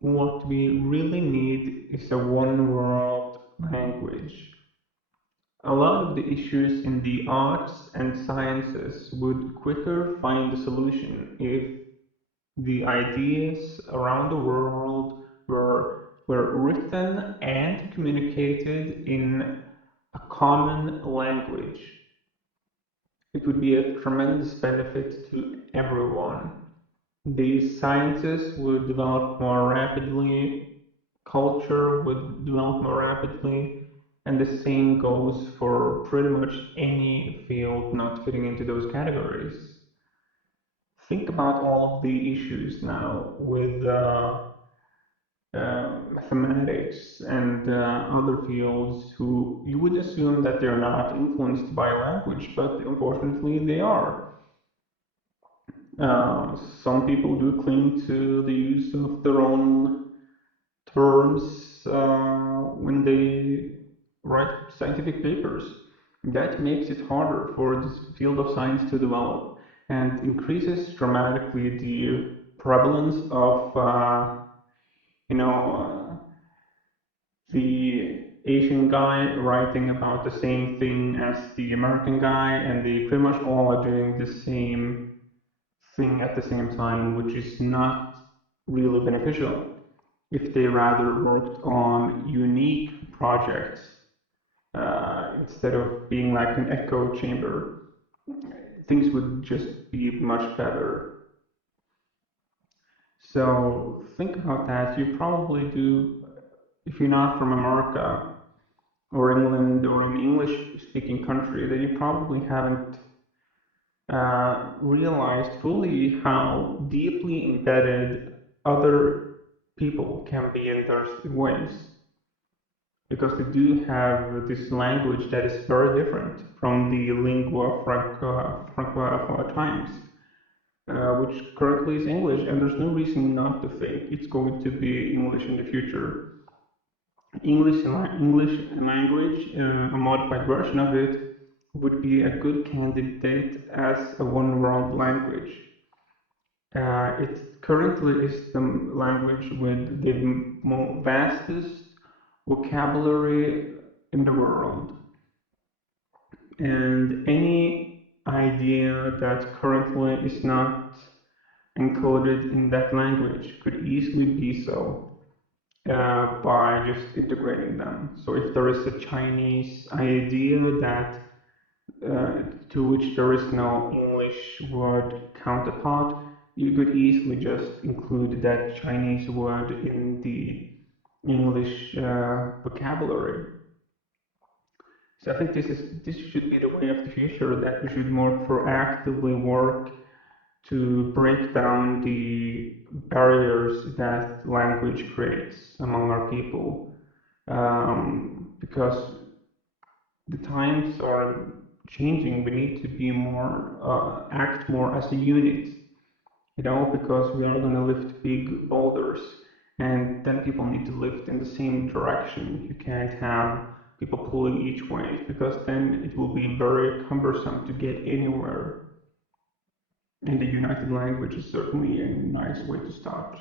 what we really need is a one world language. A lot of the issues in the arts and sciences would quicker find a solution if the ideas around the world were were written and communicated in a common language. It would be a tremendous benefit to everyone. These sciences would develop more rapidly, culture would develop more rapidly, and the same goes for pretty much any field not fitting into those categories. Think about all of the issues now with mathematics and other fields who you would assume that they're not influenced by language, but unfortunately they are. Some people do cling to the use of their own terms when they write scientific papers. That makes it harder for this field of science to develop and increases dramatically the prevalence of, you know, the Asian guy writing about the same thing as the American guy, and they pretty much all are doing the same thing at the same time, which is not really beneficial. If they rather worked on unique projects instead of being like an echo chamber, things would just be much better. So think about that. You probably do, if you're not from America or England or an English speaking country, then you probably haven't realized fully how deeply embedded other people can be in their ways, because they do have this language that is very different from the franca of our times, which currently is English, and there's no reason not to think it's going to be English in the future. English language, a modified version of it, would be a good candidate as a one world language. It currently is the language with the vastest vocabulary in the world, and any idea that currently is not encoded in that language could easily be so by just integrating them. So if there is a Chinese idea that to which there is no English word counterpart, you could easily just include that Chinese word in the English vocabulary. So I think this should be the way of the future, that we should more proactively work to break down the barriers that language creates among our people. Because the times are changing, we need to be more, act more as a unit, because we are going to lift big boulders, and then people need to lift in the same direction. You can't have people pulling each way, because then it will be very cumbersome to get anywhere. And the united language is certainly a nice way to start.